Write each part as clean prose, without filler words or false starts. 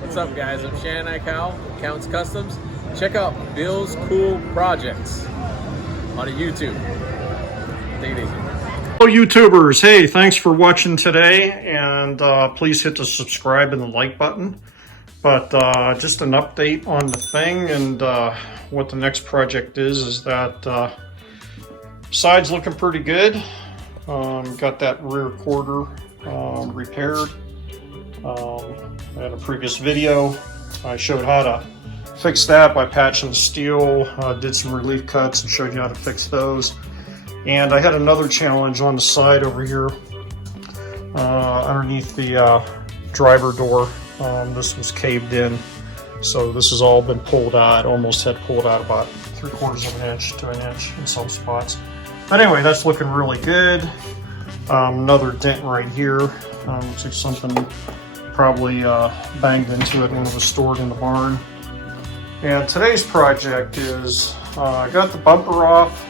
What's up, guys? I'm Shannon Ikau from Counts Customs. Check out Bill's Cool Projects on YouTube. Take it easy. Hello YouTubers, hey, thanks for watching today, and please hit the subscribe and the like button. But just an update on the thing, and what the next project is that side's looking pretty good. Got that rear quarter repaired. In a previous video I showed how to fix that by patching the steel, did some relief cuts and showed you how to fix those. And I had another challenge on the side over here underneath the driver door. This was caved in, so this has all been pulled out. Almost had pulled out about 3/4 of an inch to an inch in some spots. But anyway, that's looking really good. Another dent right here. Looks like something probably banged into it when it was stored in the barn. And today's project is I got the bumper off.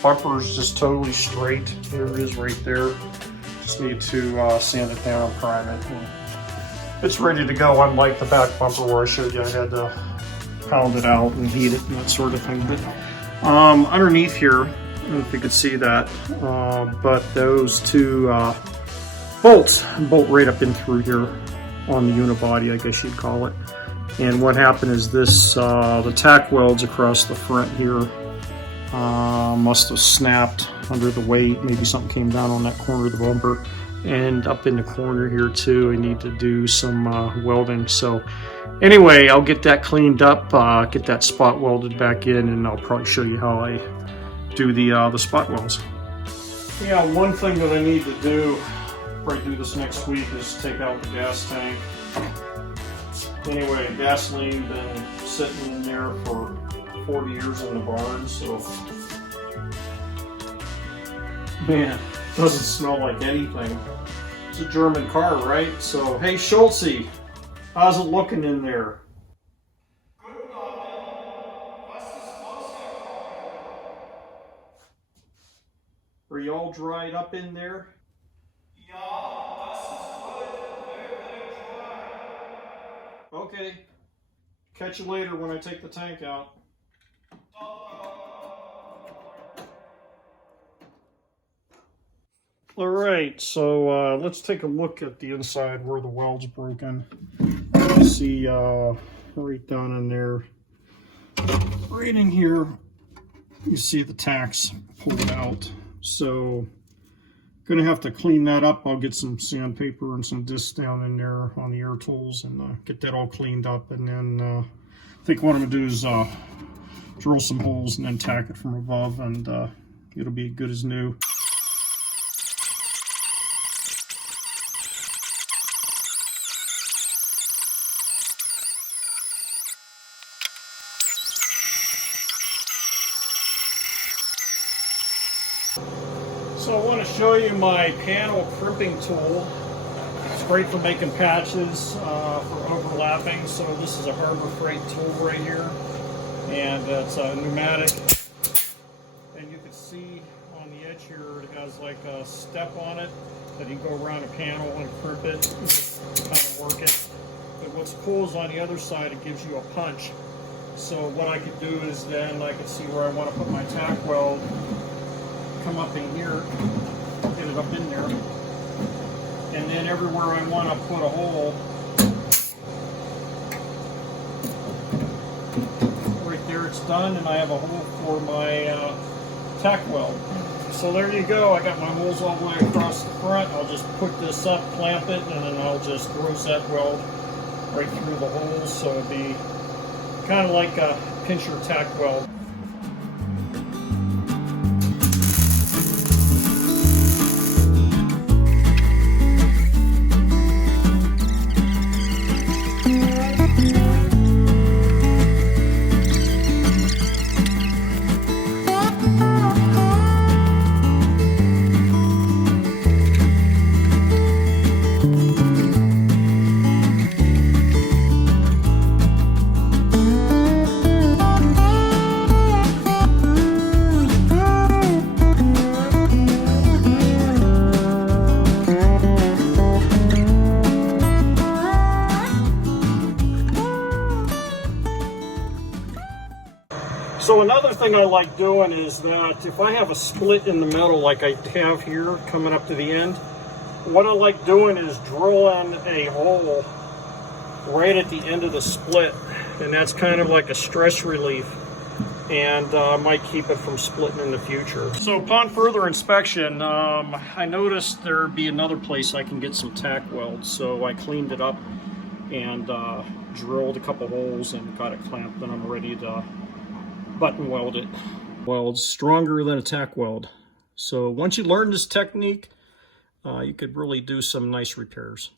Bumper is just totally straight. There it is right there. Just need to sand it down, prime it, and it's ready to go. Unlike the back bumper where I showed you I had to pound it out and heat it and that sort of thing. But underneath here, I don't know if you could see that, but those two bolts bolt right up in through here on the unibody, I guess you'd call it. And what happened is this, the tack welds across the front here must have snapped under the weight. Maybe something came down on that corner of the bumper, and up in the corner here too I need to do some welding. So anyway, I'll get that cleaned up, get that spot welded back in, and I'll probably show you how I do the spot welds. Yeah, one thing that I need to do, probably do this next week, is take out the gas tank. Anyway, gasoline been sitting in there for 40 years in the barn, so man, doesn't smell like anything. It's a German car, right? So hey Schultze, how's it looking in there? Are you all dried up in there? Okay. Catch you later when I take the tank out. All right, so let's take a look at the inside where the weld's broken. You see right down in there, right in here, you see the tacks pulled out. So gonna have to clean that up. I'll get some sandpaper and some discs down in there on the air tools and get that all cleaned up. And then I think what I'm gonna do is drill some holes and then tack it from above, and it'll be good as new. So I want to show you my panel crimping tool. It's great for making patches, for overlapping. So this is a Harbor Freight tool right here, and it's a pneumatic. And you can see on the edge here it has like a step on it that you can go around a panel and crimp it, and just kind of work it. But what's cool is on the other side it gives you a punch. So what I could do is then I can see where I want to put my tack weld. Come up in here, get it up in there, and then everywhere I want to put a hole, right there it's done, and I have a hole for my tack weld. So there you go, I got my holes all the way across the front. I'll just put this up, clamp it, and then I'll just rosette weld right through the holes, so it'll be kind of like a pincher tack weld. So another thing I like doing is that if I have a split in the middle like I have here coming up to the end, what I like doing is drilling a hole right at the end of the split, and that's kind of like a stress relief, and might keep it from splitting in the future. So upon further inspection, I noticed there'd be another place I can get some tack welds, so I cleaned it up and drilled a couple holes and got it clamped, and I'm ready to button weld it. Weld's stronger than a tack weld. So once you learn this technique, you could really do some nice repairs.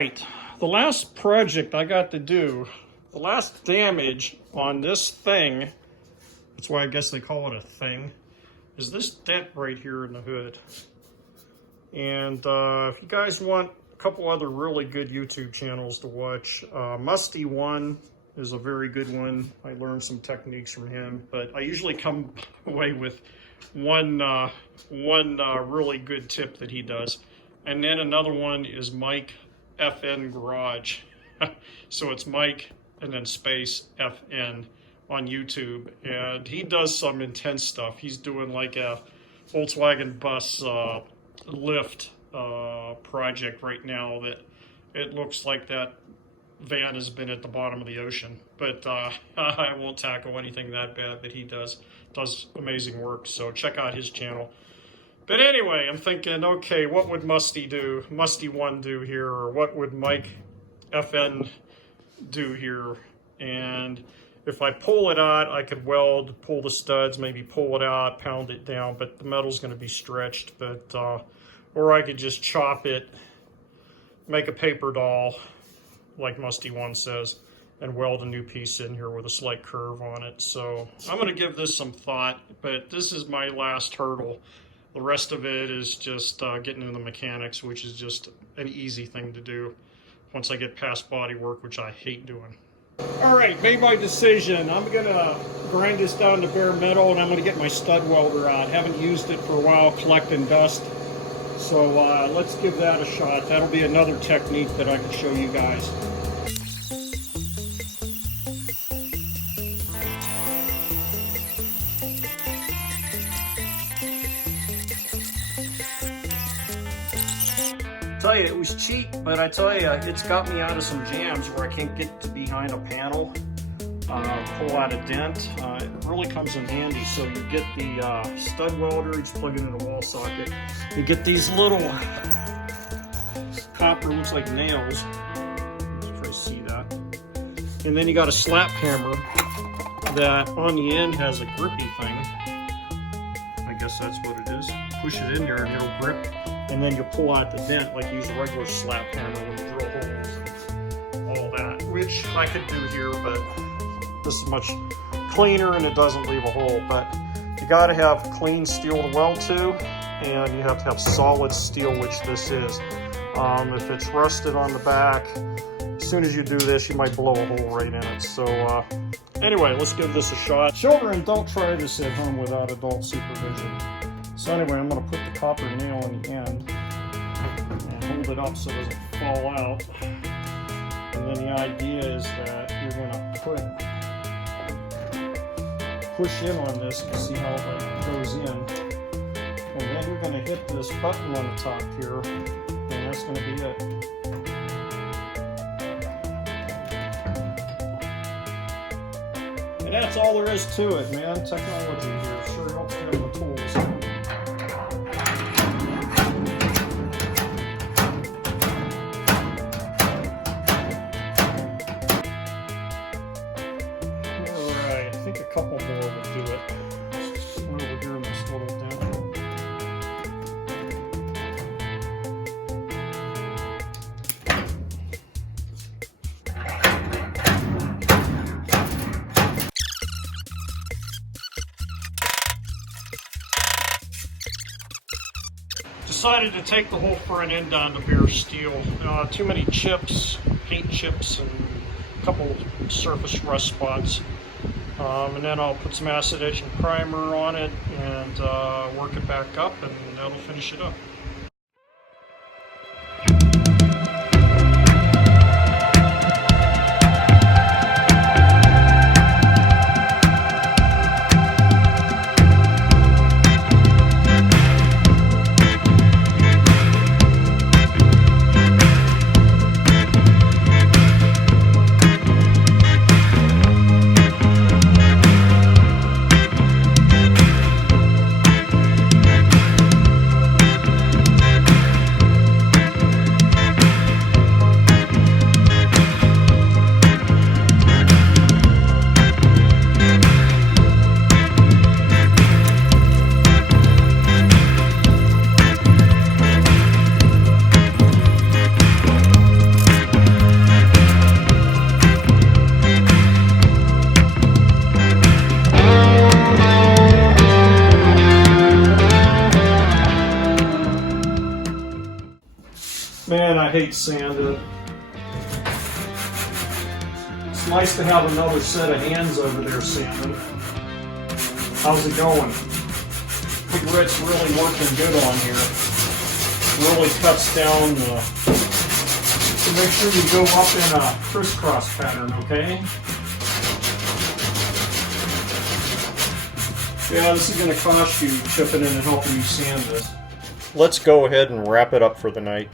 Right, the last project I got to do, the last damage on this thing, that's why I guess they call it a thing, is this dent right here in the hood. And if you guys want a couple other really good YouTube channels to watch, Musty One is a very good one. I learned some techniques from him, but I usually come away with one really good tip that he does. And then another one is Mike FN Garage. So it's Mike and then space FN on YouTube. And he does some intense stuff. He's doing like a Volkswagen bus lift project right now that it looks like that van has been at the bottom of the ocean, but I won't tackle anything that bad, but he does amazing work, so check out his channel. But anyway, I'm thinking, okay, what would Musty One do here, or what would Mike FN do here? And if I pull it out, I could weld, pull the studs, maybe pull it out, pound it down, but the metal's going to be stretched. But or I could just chop it, make a paper doll, like Musty One says, and weld a new piece in here with a slight curve on it. So I'm going to give this some thought, but this is my last hurdle. The rest of it is just getting into the mechanics, which is just an easy thing to do once I get past body work, which I hate doing. All right, made my decision. I'm going to grind this down to bare metal, and I'm going to get my stud welder out. Haven't used it for a while, collecting dust. So let's give that a shot. That'll be another technique that I can show you guys. Tell you, it was cheap, but I tell you, it's got me out of some jams where I can't get to behind a panel, pull out a dent. It really comes in handy. So you get the stud welder, you just plug it in a wall socket. You get these little copper, looks like nails. Try to see that. And then you got a slap hammer that on the end has a grippy thing. I guess that's what it is. Push it in there and it'll grip. And then you pull out the dent like you use a regular slap hammer when you drill holes. All that, which I could do here, but this is much cleaner and it doesn't leave a hole. But you got to have clean steel to weld to, and you have to have solid steel, which this is. If it's rusted on the back, as soon as you do this, you might blow a hole right in it. So anyway, let's give this a shot. Children, don't try this at home without adult supervision. So anyway, I'm going to put the copper nail in the end and hold it up so it doesn't fall out. And then the idea is that you're going to push in on this to see how it goes in. And then you're going to hit this button on the top here, and that's going to be it. And that's all there is to it, man. Technology here sure helps you have the tools. A couple more will do it. Over here in this little dent. Decided to take the whole front end down to bare steel. Too many chips, paint chips, and a couple surface rust spots. And then I'll put some acid etch and primer on it and work it back up, and that'll finish it up. hate sanding. It's nice to have another set of hands over there sanding. How's it going? Big Rick's really working good on here. Really cuts down so make sure you go up in a crisscross pattern, okay? Yeah, this is going to cost you chipping in and helping you sand this. Let's go ahead and wrap it up for the night.